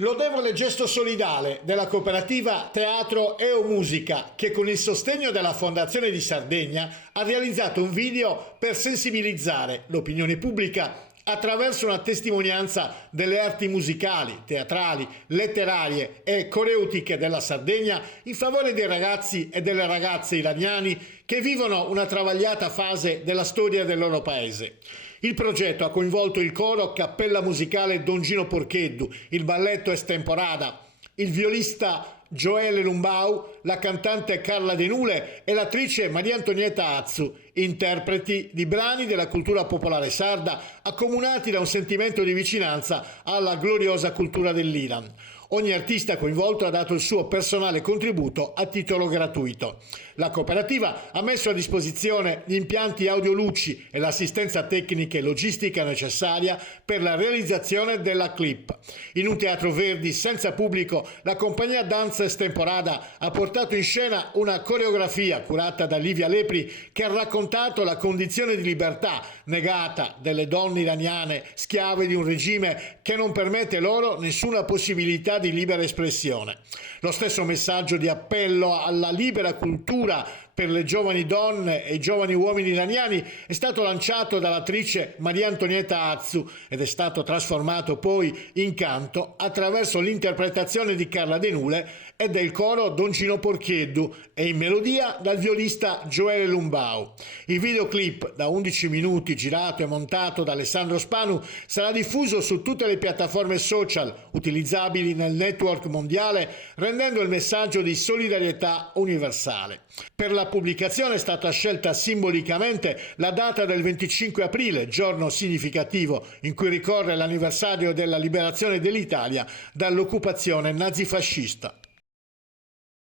Lodevole gesto solidale della cooperativa Teatro e Musica che con il sostegno della Fondazione di Sardegna ha realizzato un video per sensibilizzare l'opinione pubblica attraverso una testimonianza delle arti musicali, teatrali, letterarie e coreutiche della Sardegna in favore dei ragazzi e delle ragazze iraniani che vivono una travagliata fase della storia del loro paese. Il progetto ha coinvolto il coro Cappella Musicale Don Gino Porcheddu, il balletto Estemporada, il violista Joele Lumbau, la cantante Carla De Nule e l'attrice Maria Antonietta Azzu, interpreti di brani della cultura popolare sarda accomunati da un sentimento di vicinanza alla gloriosa cultura dell'Iran. Ogni artista coinvolto ha dato il suo personale contributo a titolo gratuito. La cooperativa ha messo a disposizione gli impianti audioluci e l'assistenza tecnica e logistica necessaria per la realizzazione della clip. In un teatro Verdi senza pubblico, la compagnia Danza Estemporada ha portato in scena una coreografia curata da Livia Lepri che ha raccontato la condizione di libertà negata delle donne iraniane schiave di un regime che non permette loro nessuna possibilità di libera espressione. Lo stesso messaggio di appello alla libera cultura per le giovani donne e i giovani uomini iraniani è stato lanciato dall'attrice Maria Antonietta Azzu ed è stato trasformato poi in canto attraverso l'interpretazione di Carla De Nule e del coro Don Gino Porcheddu e in melodia dal violista Joele Lumbau. Il videoclip da 11 minuti girato e montato da Alessandro Spanu sarà diffuso su tutte le piattaforme social utilizzabili nel network mondiale, rendendo il messaggio di solidarietà universale. Per la pubblicazione è stata scelta simbolicamente la data del 25 aprile, giorno significativo in cui ricorre l'anniversario della liberazione dell'Italia dall'occupazione nazifascista.